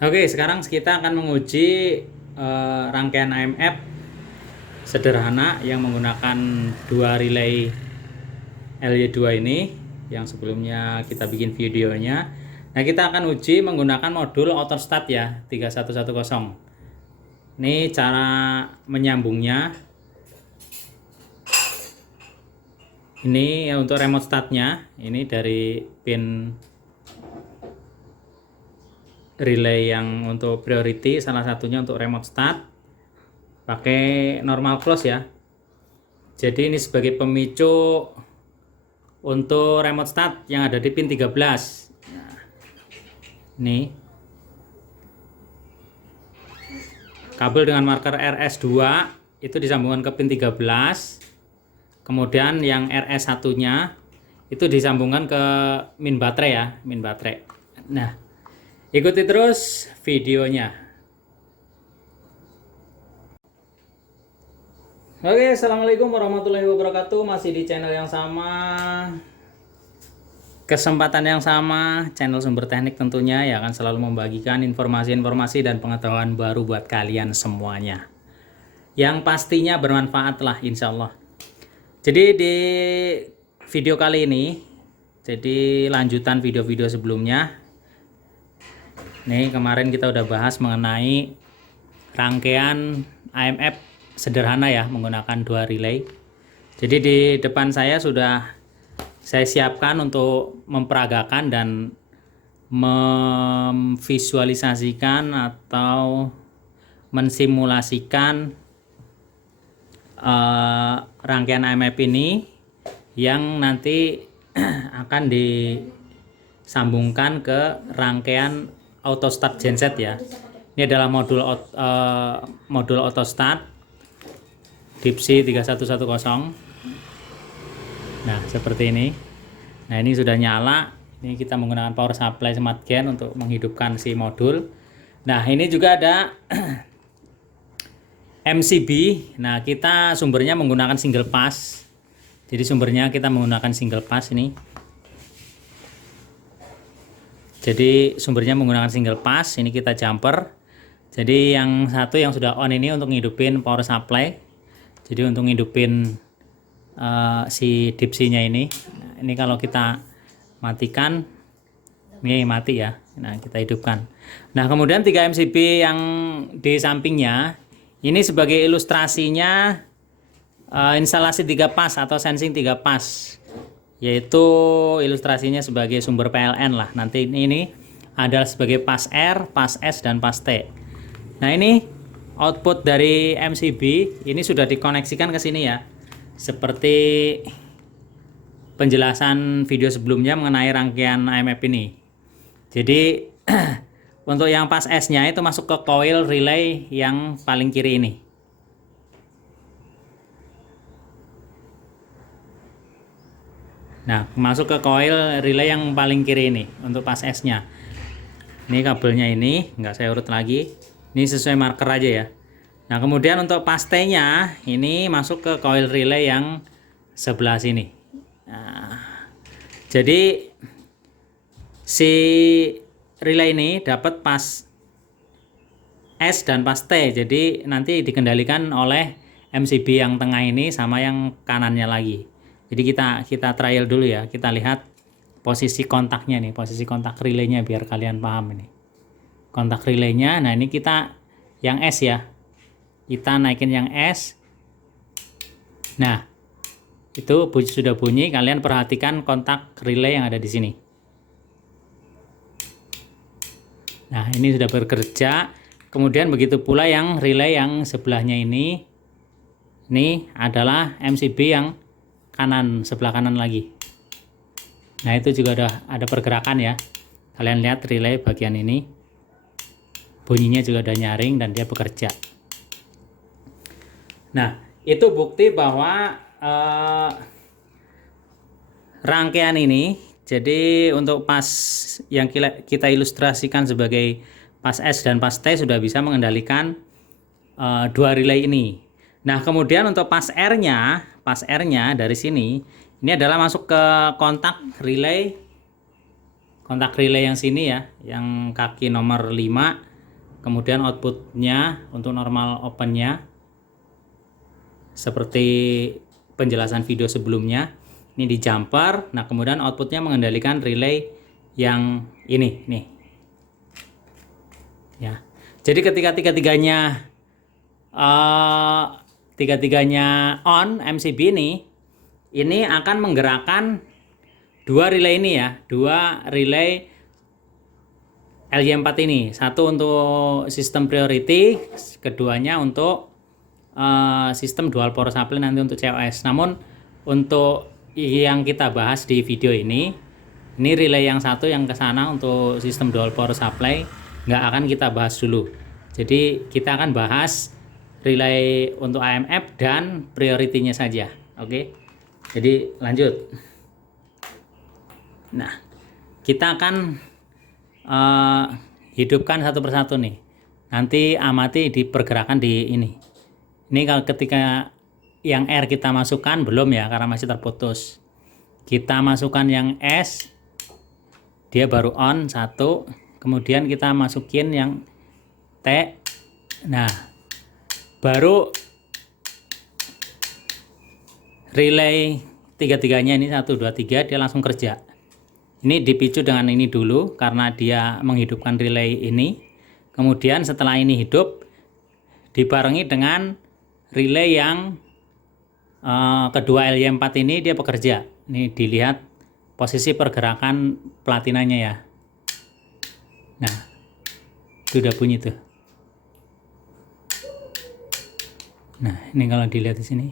Oke, sekarang kita akan menguji rangkaian IMF sederhana yang menggunakan dua relay LY2 ini yang sebelumnya kita bikin videonya. Nah, kita akan uji menggunakan modul AutoStart ya, 3110. Ini cara menyambungnya. Ini untuk remote startnya, ini dari pin relay yang untuk priority, salah satunya untuk remote start pakai normal close ya. Jadi ini sebagai pemicu untuk remote start yang ada di pin 13. Nah, ini kabel dengan marker RS2 itu disambungkan ke pin 13. Kemudian yang RS1 nya itu disambungkan ke min baterai ya, min baterai. Nah, ikuti terus videonya. Oke, assalamualaikum warahmatullahi wabarakatuh. Masih di channel yang sama, kesempatan yang sama, channel Sumber Teknik tentunya yang akan selalu membagikan informasi-informasi dan pengetahuan baru buat kalian semuanya. Yang pastinya bermanfaat lah, insya Allah. Jadi di video kali ini, jadi lanjutan video-video sebelumnya. Nih kemarin kita udah bahas mengenai rangkaian IMF sederhana ya menggunakan dua relay. Jadi di depan saya sudah saya siapkan untuk memperagakan dan memvisualisasikan atau mensimulasikan rangkaian IMF ini yang nanti akan disambungkan ke rangkaian AutoStart genset ya. Ini adalah modul AutoStart Dipsi 3110. Nah, seperti ini. Nah, ini sudah nyala. Ini kita menggunakan power supply smart gen untuk menghidupkan si modul. Nah, ini juga ada MCB. Nah, kita sumbernya menggunakan single pass. Jadi sumbernya kita menggunakan single pass ini. Jadi sumbernya menggunakan single pass. Ini kita jumper. Jadi yang satu yang sudah on ini untuk ngidupin power supply. Jadi untuk ngidupin si dipsinya ini. Nah, ini kalau kita matikan, ini mati ya. Nah, kita hidupkan. Nah, kemudian 3 MCB yang di sampingnya ini sebagai ilustrasinya instalasi 3 pas atau sensing 3 pas, yaitu ilustrasinya sebagai sumber PLN lah. Nanti ini adalah sebagai pas R, pas S, dan pas T. Nah, ini output dari MCB ini sudah dikoneksikan ke sini ya, seperti penjelasan video sebelumnya mengenai rangkaian IMF ini. Jadi untuk yang pas S-nya itu masuk ke coil relay yang paling kiri ini. Nah, masuk ke coil relay yang paling kiri ini untuk pas S-nya. Ini kabelnya ini, nggak saya urut lagi. Ini sesuai marker aja ya. Nah, kemudian untuk pas T-nya ini masuk ke coil relay yang sebelah sini. Nah, jadi si relay ini dapat pas S dan pas T. Jadi nanti dikendalikan oleh MCB yang tengah ini sama yang kanannya lagi. Jadi kita trial dulu ya. Kita lihat posisi kontaknya nih, posisi kontak relaynya biar kalian paham ini. Kontak relaynya. Nah, ini kita yang S ya. Kita naikin yang S. Nah, itu sudah bunyi. Kalian perhatikan kontak relay yang ada di sini. Nah, ini sudah bekerja. Kemudian begitu pula yang relay yang sebelahnya ini. Ini adalah MCB yang kanan, sebelah kanan lagi. Nah, itu juga ada pergerakan ya. Kalian lihat relay bagian ini. Bunyinya juga udah nyaring dan dia bekerja. Nah, itu bukti bahwa rangkaian ini, jadi untuk pas yang kita ilustrasikan sebagai pas S dan pas T sudah bisa mengendalikan dua relay ini. Nah, kemudian untuk pas R-nya dari sini, ini adalah masuk ke kontak relay kontak relay yang sini ya, yang kaki nomor 5. Kemudian outputnya untuk normal opennya seperti penjelasan video sebelumnya. Ini di jumper. Nah, kemudian outputnya mengendalikan relay yang ini nih. Ya. Jadi ketika tiga-tiganya on MCB ini akan menggerakkan dua relay ini ya, dua relay LY4 ini. Satu untuk sistem priority, keduanya untuk sistem dual power supply nanti untuk COS. Namun untuk yang kita bahas di video ini relay yang satu yang ke sana untuk sistem dual power supply nggak akan kita bahas dulu. Jadi kita akan bahas relay untuk AMF dan priority-nya saja. Oke. Jadi lanjut. Nah, kita akan hidupkan satu persatu nih. Nanti amati di pergerakan di ini. Ini kalau ketika yang R kita masukkan belum ya, karena masih terputus. Kita masukkan yang S, dia baru on satu. Kemudian kita masukin yang T. Nah, baru relay tiga-tiganya ini 1, 2, 3 dia langsung kerja. Ini dipicu dengan ini dulu karena dia menghidupkan relay ini. Kemudian setelah ini hidup dibarengi dengan relay yang kedua LY4 ini dia bekerja. Ini dilihat posisi pergerakan platinanya ya. Nah, itu udah bunyi tuh. Nah, ini kalau dilihat di sini.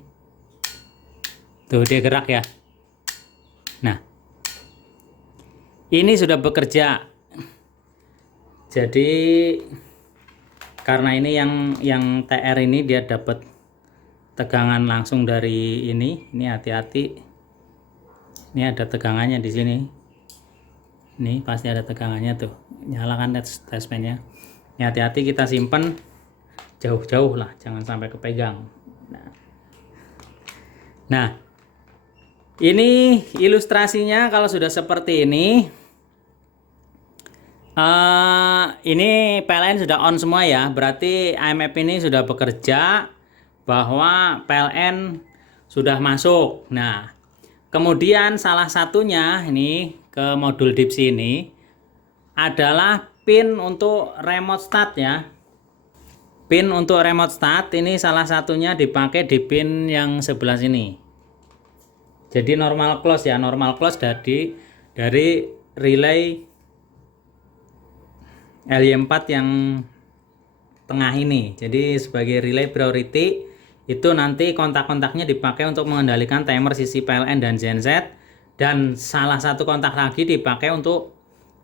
Tuh dia gerak ya. Nah, ini sudah bekerja. Jadi karena ini yang TR ini dia dapat tegangan langsung dari ini hati-hati. Ini ada tegangannya di sini. Ini pasti ada tegangannya tuh. Nyalakan testpannya. Ini hati-hati kita simpen jauh-jauh lah, jangan sampai kepegang. Nah, ini ilustrasinya kalau sudah seperti ini. Ini PLN sudah on semua ya, berarti AMF ini sudah bekerja, bahwa PLN sudah masuk. Nah, kemudian salah satunya ini ke modul DIPSI ini adalah pin untuk remote start ya. Pin untuk remote start ini salah satunya dipakai di pin yang sebelah sini. Jadi normal close ya, normal close dari relay LY4 yang tengah ini. Jadi sebagai relay priority itu nanti kontak-kontaknya dipakai untuk mengendalikan timer sisi PLN dan genset, dan salah satu kontak lagi dipakai untuk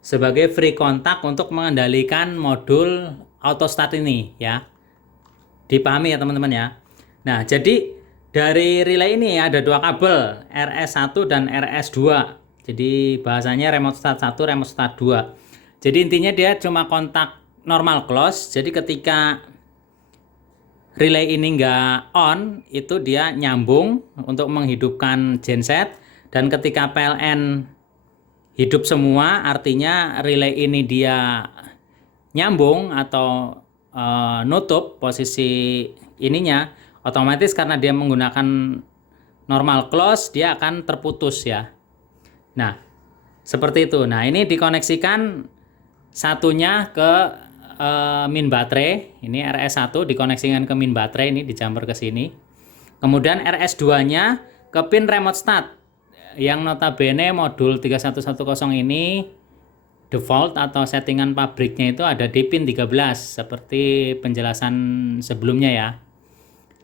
sebagai free kontak untuk mengendalikan modul auto start ini ya. Dipahami ya teman-teman ya. Nah, jadi dari relay ini ada dua kabel, RS1 dan RS2. Jadi bahasanya remote start 1, remote start 2. Jadi intinya dia cuma kontak normal close. Jadi ketika relay ini nggak on, itu dia nyambung untuk menghidupkan genset. Dan ketika PLN hidup semua, artinya relay ini dia nyambung atau nutup posisi ininya, otomatis karena dia menggunakan normal close, dia akan terputus ya. Nah, seperti itu. Nah, ini dikoneksikan satunya ke min baterai. Ini RS1 dikoneksikan ke min baterai, ini dijumper ke sini. Kemudian RS2-nya ke pin remote start, yang notabene modul 3110 ini default atau settingan pabriknya itu ada di pin 13 seperti penjelasan sebelumnya ya.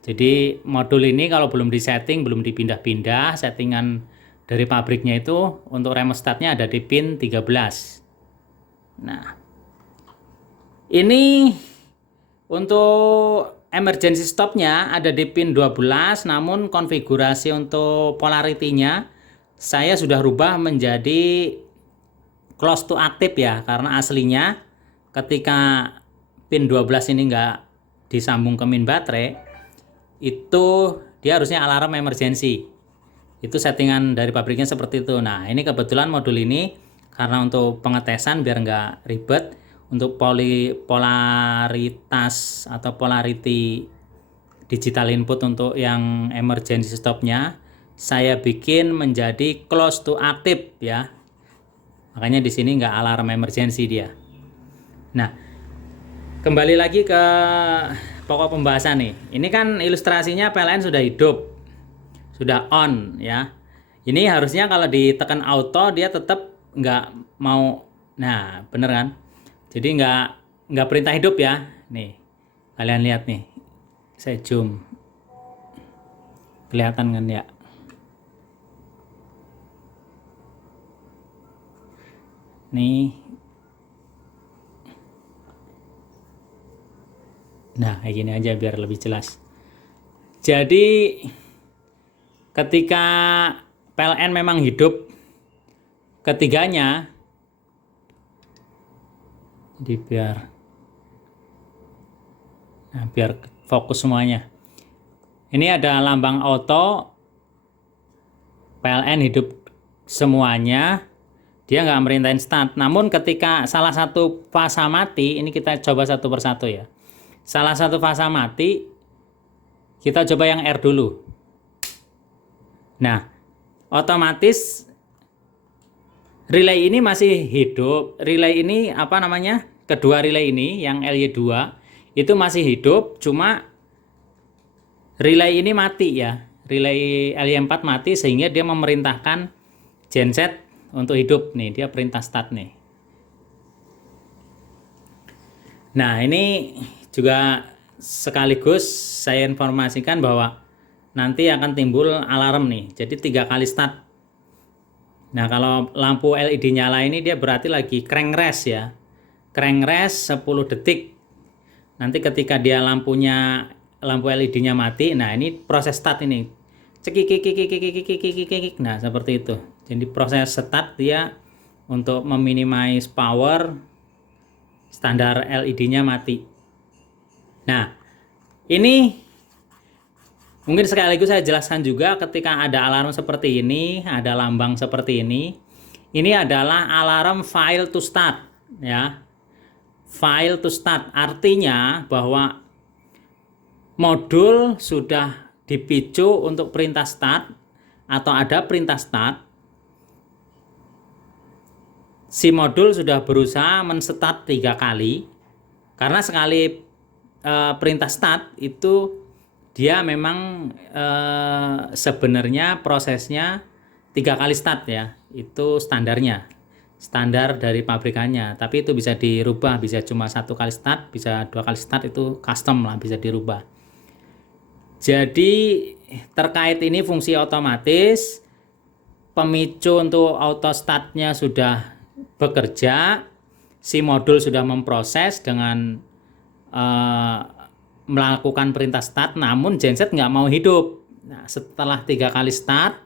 Jadi modul ini kalau belum disetting, belum dipindah-pindah, settingan dari pabriknya itu untuk remote startnya ada di pin 13. Nah, ini untuk emergency stopnya ada di pin 12, namun konfigurasi untuk polarity-nya saya sudah rubah menjadi close to active ya, karena aslinya ketika pin 12 ini nggak disambung ke min baterai, itu dia harusnya alarm emergency. Itu settingan dari pabriknya seperti itu. Nah, ini kebetulan modul ini karena untuk pengetesan biar nggak ribet, untuk polaritas atau polarity digital input untuk yang emergency stopnya saya bikin menjadi close to active ya. Makanya di sini nggak alarm emergency dia. Nah, kembali lagi ke pokok pembahasan nih. Ini kan ilustrasinya PLN sudah hidup, sudah on ya. Ini harusnya kalau ditekan auto dia tetap nggak mau. Nah, bener kan? Jadi nggak perintah hidup ya. Nih, kalian lihat nih. Saya zoom. Kelihatan kan ya? Nih. Nah, kayak gini aja biar lebih jelas. Jadi ketika PLN memang hidup ketiganya, jadi biar fokus semuanya. Ini ada lambang auto, PLN hidup semuanya, dia nggak merintahin start. Namun ketika salah satu fasa mati, ini kita coba satu persatu ya. Salah satu fasa mati, kita coba yang R dulu. Nah, otomatis relay ini masih hidup. Relay ini apa namanya? Kedua relay ini yang LY2 itu masih hidup, cuma relay ini mati ya. Relay LY4 mati sehingga dia memerintahkan genset untuk hidup nih. Dia perintah start nih. Nah, ini juga sekaligus saya informasikan bahwa nanti akan timbul alarm nih. Jadi 3 kali start. Nah, kalau lampu LED nyala ini dia berarti lagi crank rest ya. Crank rest 10 detik. Nanti ketika dia lampu LED-nya mati, nah ini proses start ini. Cekik. Nah, seperti itu. Jadi proses start dia untuk meminimize power, standar LED-nya mati. Nah, ini mungkin sekaligus saya jelaskan juga ketika ada alarm seperti ini, ada lambang seperti ini adalah alarm fail to start ya. Fail to start artinya bahwa modul sudah dipicu untuk perintah start atau ada perintah start. Si modul sudah berusaha men-start 3 kali. Karena sekali perintah start itu dia memang sebenarnya prosesnya 3 kali start ya, itu standarnya, standar dari pabrikannya. Tapi itu bisa dirubah, bisa cuma 1 kali start, bisa 2 kali start, itu custom lah, bisa dirubah. Jadi terkait ini fungsi otomatis, pemicu untuk auto startnya sudah bekerja, si modul sudah memproses dengan melakukan perintah start, namun genset nggak mau hidup. Nah, setelah 3 kali start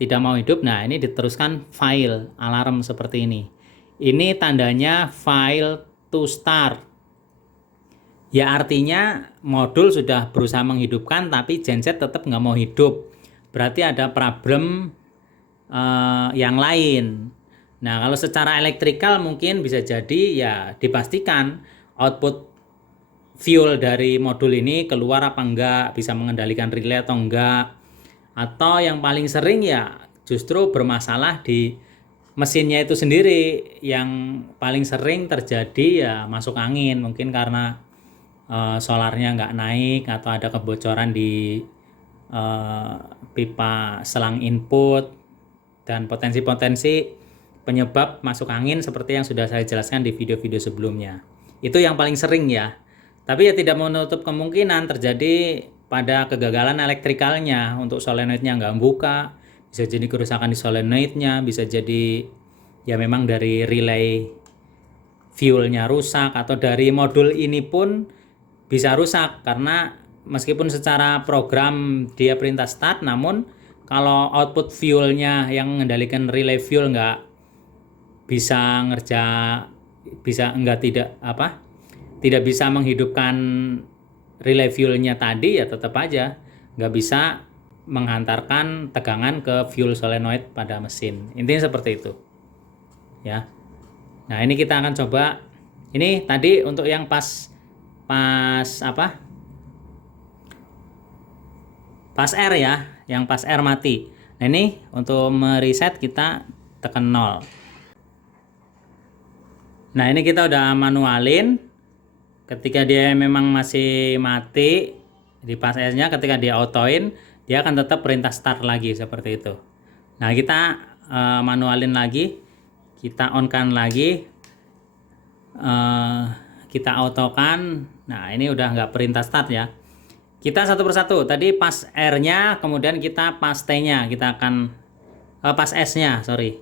tidak mau hidup, nah ini diteruskan fail alarm seperti ini. Ini tandanya fail to start. Ya artinya modul sudah berusaha menghidupkan tapi genset tetap nggak mau hidup. Berarti ada problem yang lain. Nah, kalau secara elektrikal mungkin bisa jadi ya dipastikan output fuel dari modul ini keluar apa enggak, bisa mengendalikan relay atau enggak. Atau yang paling sering ya justru bermasalah di mesinnya itu sendiri. Yang paling sering terjadi ya masuk angin, mungkin karena solarnya nggak naik atau ada kebocoran di pipa selang input, dan potensi-potensi penyebab masuk angin seperti yang sudah saya jelaskan di video-video sebelumnya. Itu yang paling sering ya. Tapi ya tidak menutup kemungkinan terjadi pada kegagalan elektrikalnya, untuk solenoidnya nggak buka, bisa jadi kerusakan di solenoidnya, bisa jadi ya memang dari relay fuelnya rusak, atau dari modul ini pun bisa rusak karena meskipun secara program dia perintah start, namun kalau output fuelnya yang mengendalikan relay fuel nggak bisa tidak bisa menghidupkan relay fuelnya tadi, ya tetap aja nggak bisa menghantarkan tegangan ke fuel solenoid pada mesin. Intinya seperti itu. ya. Nah, ini kita akan coba. Ini tadi untuk yang pas apa? Pas R ya, yang pas R mati. Nah, ini untuk mereset kita tekan 0. Nah, ini kita udah manualin. Ketika dia memang masih mati di pas S-nya, ketika dia autoin, dia akan tetap perintah start lagi seperti itu. Nah, kita manualin lagi, kita on-kan lagi, kita autokan. Nah, ini udah nggak perintah start ya. Kita satu persatu. Tadi pas R-nya, kemudian kita pas T-nya, kita akan pas S-nya, sorry.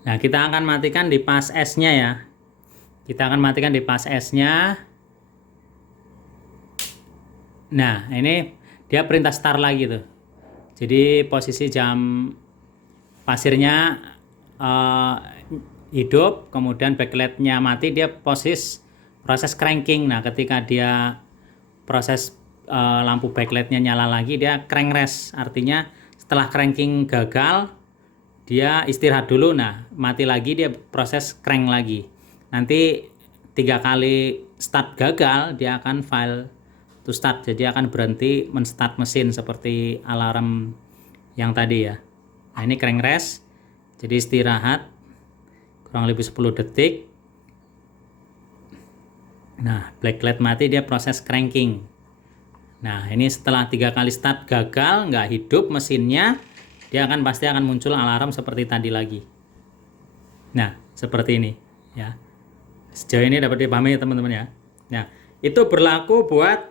Nah, kita akan matikan di pas S-nya ya. Kita akan matikan di pas S-nya. Nah, ini dia perintah start lagi tuh. Jadi posisi jam pasirnya hidup, kemudian backlightnya mati, dia proses cranking. Nah, ketika dia proses lampu backlightnya nyala lagi, dia crank rest. Artinya setelah cranking gagal, dia istirahat dulu. Nah, mati lagi, dia proses crank lagi. Nanti 3 kali start gagal, dia akan fail to start. Jadi akan berhenti menstart mesin seperti alarm yang tadi ya. Nah, ini crank rest. Jadi istirahat kurang lebih 10 detik. Nah, backlight mati, dia proses cranking. Nah, ini setelah 3 kali start gagal, nggak hidup mesinnya, dia pasti akan muncul alarm seperti tadi lagi. Nah, seperti ini ya. Sejauh ini dapat dipahami ya teman-teman ya. Nah, itu berlaku buat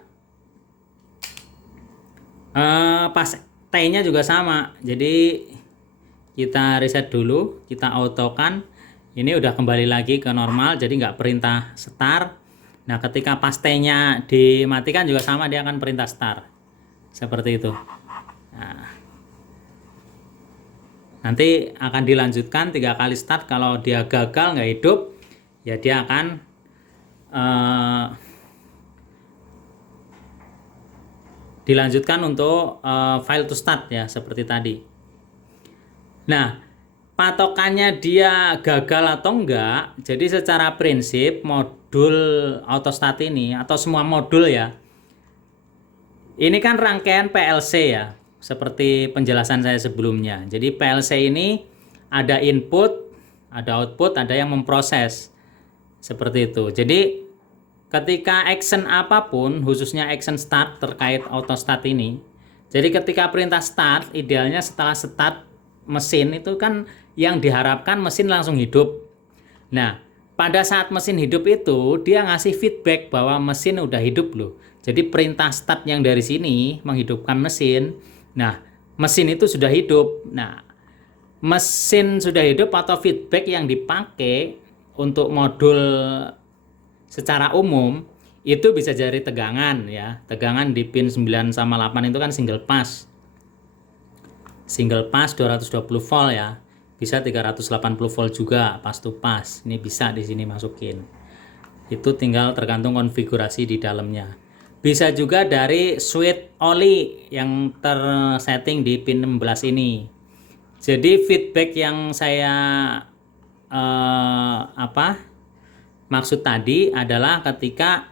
pas T-nya juga sama. Jadi kita reset dulu, kita autokan. Ini udah kembali lagi ke normal, jadi nggak perintah start. Nah, ketika pas T-nya dimatikan juga sama, dia akan perintah start. Seperti itu. Nah, nanti akan dilanjutkan 3 kali start. Kalau dia gagal nggak hidup, ya dia akan dilanjutkan untuk file to start ya, seperti tadi. Nah, patokannya dia gagal atau enggak, jadi secara prinsip modul autostat ini atau semua modul ya, ini kan rangkaian PLC ya, seperti penjelasan saya sebelumnya. Jadi PLC ini ada input, ada output, ada yang memproses. Seperti itu. Jadi ketika action apapun, khususnya action start terkait autostat ini, jadi ketika perintah start, idealnya setelah start mesin itu kan yang diharapkan mesin langsung hidup. Nah, pada saat mesin hidup itu, dia ngasih feedback bahwa mesin udah hidup loh. Jadi perintah start yang dari sini menghidupkan mesin. Nah, mesin itu sudah hidup. Nah, mesin sudah hidup atau feedback yang dipakai untuk modul secara umum itu bisa dari tegangan ya. Tegangan di pin 9 sama 8 itu kan single pass. Single pass 220 volt ya. Bisa 380 volt juga pass to pass. Ini bisa di sini masukin. Itu tinggal tergantung konfigurasi di dalamnya. Bisa juga dari switch oli yang tersetting di pin 16 ini. Jadi feedback yang saya maksud tadi adalah ketika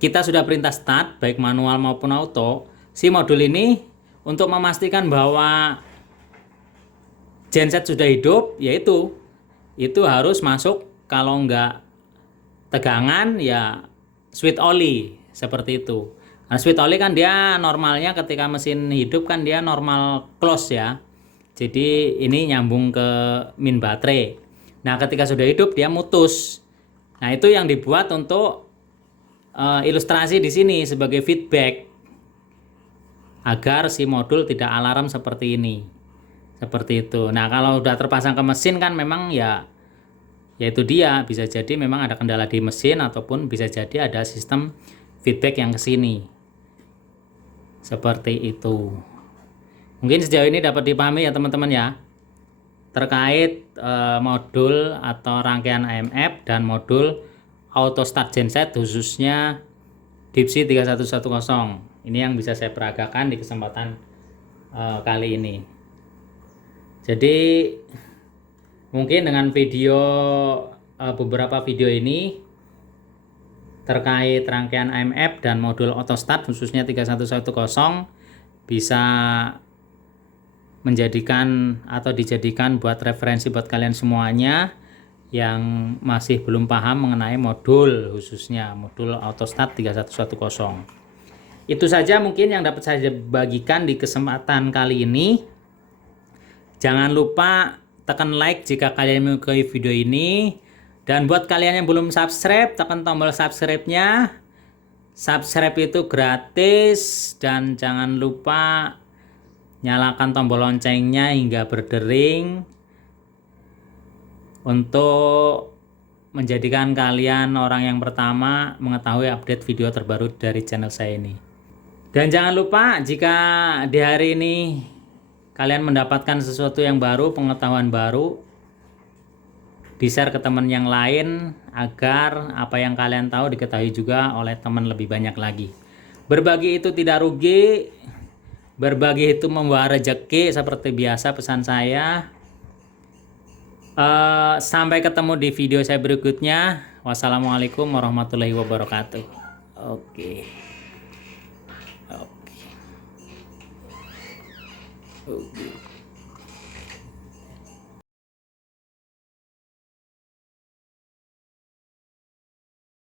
kita sudah perintah start baik manual maupun auto, si modul ini untuk memastikan bahwa genset sudah hidup, yaitu itu harus masuk, kalau enggak tegangan ya switch oli seperti itu. Nah, switch oli kan dia normalnya ketika mesin hidup kan dia normal close ya. Jadi ini nyambung ke min baterai. Nah, ketika sudah hidup dia mutus. Nah, itu yang dibuat untuk ilustrasi di sini sebagai feedback agar si modul tidak alarm seperti ini. Seperti itu. Nah, kalau udah terpasang ke mesin kan memang ya itu dia, bisa jadi memang ada kendala di mesin ataupun bisa jadi ada sistem feedback yang ke sini. Seperti itu. Mungkin sejauh ini dapat dipahami ya teman-teman ya, terkait modul atau rangkaian AMF dan modul auto start genset khususnya DIPSI 3110. Ini yang bisa saya peragakan di kesempatan kali ini. Jadi mungkin dengan video beberapa video ini terkait rangkaian AMF dan modul AutoStart khususnya 3110 bisa menjadikan atau dijadikan buat referensi buat kalian semuanya yang masih belum paham mengenai modul, khususnya modul AutoStart 3110. Itu saja mungkin yang dapat saya bagikan di kesempatan kali ini. Jangan lupa tekan like jika kalian menyukai video ini. Dan buat kalian yang belum subscribe, tekan tombol subscribe-nya. Subscribe itu gratis dan jangan lupa nyalakan tombol loncengnya hingga berdering untuk menjadikan kalian orang yang pertama mengetahui update video terbaru dari channel saya ini. Dan jangan lupa jika di hari ini kalian mendapatkan sesuatu yang baru, pengetahuan baru, di-share ke teman yang lain agar apa yang kalian tahu diketahui juga oleh teman lebih banyak lagi. Berbagi itu tidak rugi, berbagi itu membawa rezeki seperti biasa pesan saya. Sampai ketemu di video saya berikutnya. Wassalamualaikum warahmatullahi wabarakatuh. Oke. Oke.